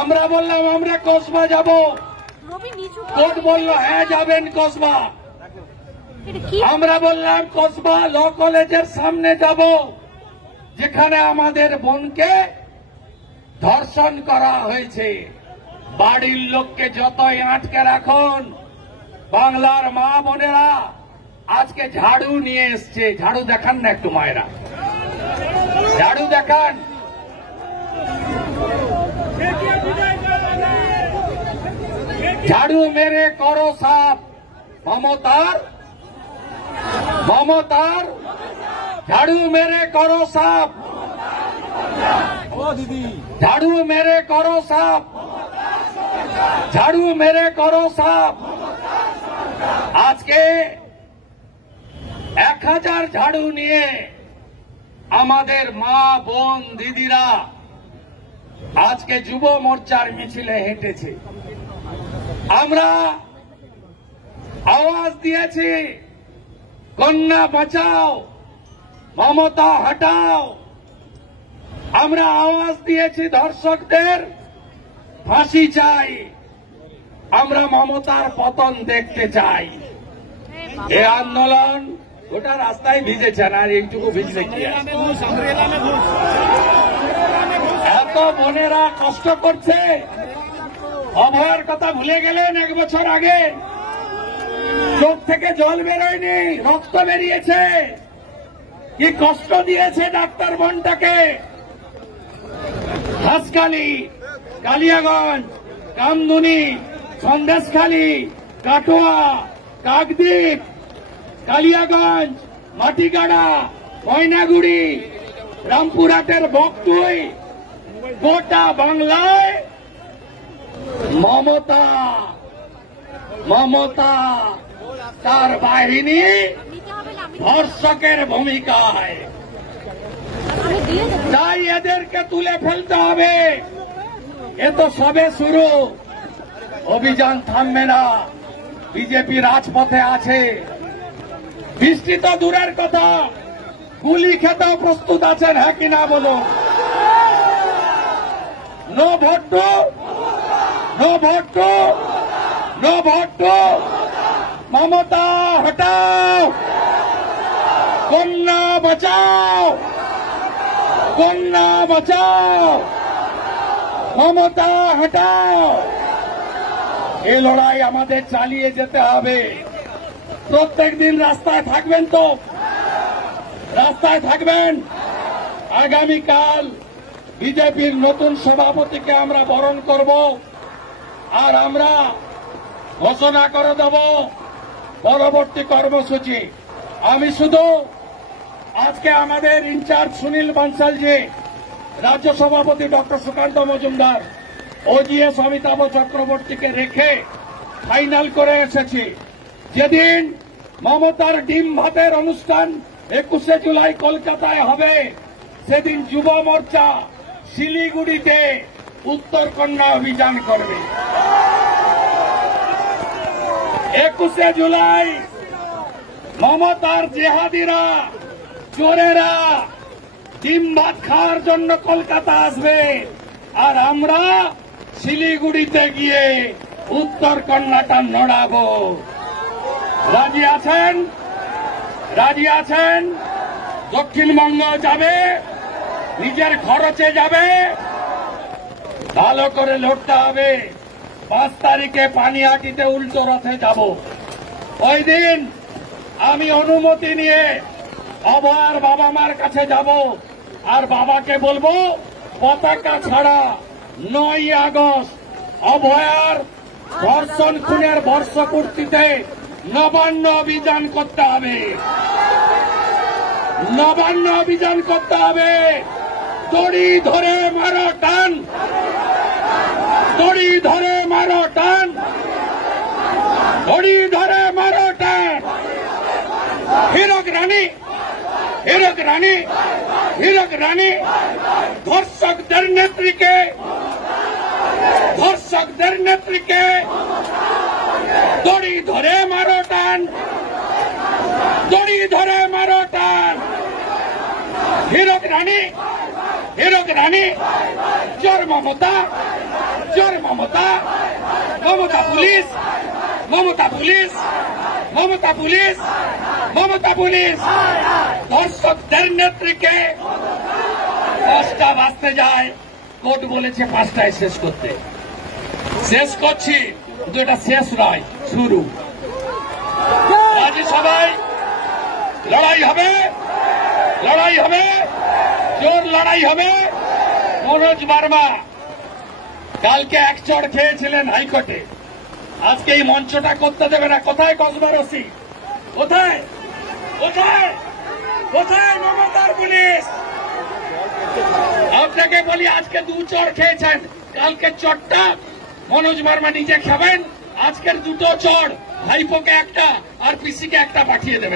আমরা বললাম আমরা কসবা যাব, কোর্ট বলল হ্যাঁ যাবেন কসবা। আমরা বললাম কসবা ল কলেজের সামনে যাব, যেখানে আমাদের বোনকে ধর্ষণ করা হয়েছে। বাড়ির লোককে যতই আটকে রাখুন, বাংলার মা বোনেরা আজকে ঝাড়ু নিয়ে এসছে। ঝাড়ু দেখান না একটু মায়েরা, ঝাড়ু দেখান। ঝাড়ু মেরে করো সাফ মমতার, মমতার ঝাড়ু মেরে করো সাফ, ঝাড়ু মেরে করো সাফ, ঝাড়ু মেরে করো সাফ। আজকে 1000 ঝাড়ু নিয়ে আমাদের মা বোন দিদিরা আজকে যুব মোর্চার মিছিলে হেঁটেছে। আমরা আওয়াজ দিয়েছি কন্যা বাঁচাও, মমতা হটাও। আমরা আওয়াজ দিয়েছি ধর্ষকদের ফাঁসি চাই, আমরা মমতার পতন দেখতে চাই। এ আন্দোলন গোটা রাস্তায় ভিজেছে না, আর এইটুকু ভিজলে কি? এত বোনেরা কষ্ট করছে, অভয়ের কথা ভুলে গেলেন? 1 বছর আগে চোখ থেকে জল বেরোয়নি, রক্ত বেরিয়েছে। কি কষ্ট দিয়েছে ডাক্তার বোনটাকে। হাসখালি, কালিয়াগঞ্জ, কামদুনি, সন্দেশখালী, কাটোয়া, কাকদ্বীপ, কালিয়াগঞ্জ, মাটিগাড়া, ময়নাগুড়ি, রামপুরহাটের বকতুই, গোটা বাংলায় মমতা, মমতা তার বাহিনী ধর্ষকের ভূমিকায়। তাই এদেরকে তুলে ফেলতে হবে। এ তো সবে শুরু, অভিযান থামবে না। বিজেপি রাজপথে আছে। বৃষ্টি তো দূরের কথা, গুলি খেতেও প্রস্তুত আছেন, হ্যাঁ কিনা বলো? No vote to, no vote to, no vote to Mamata হটাও, কন্যা বাঁচাও, কন্যা বাঁচাও, মমতা হটাও। এই লড়াই আমাদের চালিয়ে যেতে হবে। প্রত্যেক দিন রাস্তায় থাকবেন তো? রাস্তায় থাকবেন। আগামীকাল বিজেপির নতুন সভাপতিকে আমরা বরণ করব, আর আমরা ঘোষণা করে দেব পরবর্তী কর্মসূচি। আমি শুধু আজকে আমাদের ইনচার্জ সুনীল বানসালজি, রাজ্য সভাপতি ডক্টর সুকান্ত মজুমদার, ওজিএস অমিতাভ চক্রবর্তীকে রেখে ফাইনাল করে এসেছি। যেদিন মমতার ডিম ভাতের অনুষ্ঠান 21শে জুলাই কলকাতায় হবে, সেদিন যুব মোর্চা শিলিগুড়িতে উত্তর কন্যা অভিযান করবে। 21শে জুলাই মমতার জেহাদিরা, চোরেরা ডিম ভাত খাওয়ার জন্য কলকাতা আসবে, আর আমরা শিলিগুড়িতে গিয়ে উত্তর কন্যাটা নড়াবো। রাজি আছেন? রাজি আছেন? দক্ষিণবঙ্গ যাবে, নিজের খরচে যাবে। ভালো করে লড়তে হবে। 5 তারিখে পানিহাটিতে উল্টো রথে যাব। ওই দিন আমি অনুমতি নিয়ে অভয়ার বাবা মার কাছে যাব, আর বাবাকে বলবো পতাকা ছাড়া 9ই আগস্ট অভয়ার ধর্ষণ খুনের বর্ষপূর্তিতে নবান্ন অভিযান করতে হবে। নবান্ন অভিযান করতে হবে। দড়ি ধরে মারো টান, দড়ি ধরে মারো টান, দড়ি ধরে মারো টান। হীরক রানী, হীরক রানী, হীরক রানী ধর্ষকদের নেত্রীকে, ধর্ষকদের নেত্রীকে দড়ি ধরে মারো টান, দড়ি ধরে মারো টান। হীরক রানী, হীরক রানী, চোর Mamata, Mamata police, Mamata police, Mamata police, Mamata police. দর্শকদের নেত্রীকে 10টা বাজতে যায়, কোর্ট বলেছে 5টায় শেষ করতে। শেষ করছি, কিন্তু এটা শেষ নয়, শুরু। আজ সবাই লড়াই হবে, লড়াই হবে, জোর লড়াই হবে। মনোজ বার্মা কালকে এক চড় খেয়েছিলেন হাইকোর্টে, আজকে এই মঞ্চটা করতে দেবে না। কোথায় কসবার ওসি? কোথায় কোথায় কোথায় মমতার পুলিশ? আপনাকে বলি, আজকে 2 চড় খেয়েছেন, কালকে চড়টা মনোজ বার্মা নিজে খাবেন, আজকের 2টো চড় ভাইপোকে একটা আর পিসিকে একটা পাঠিয়ে দেবেন।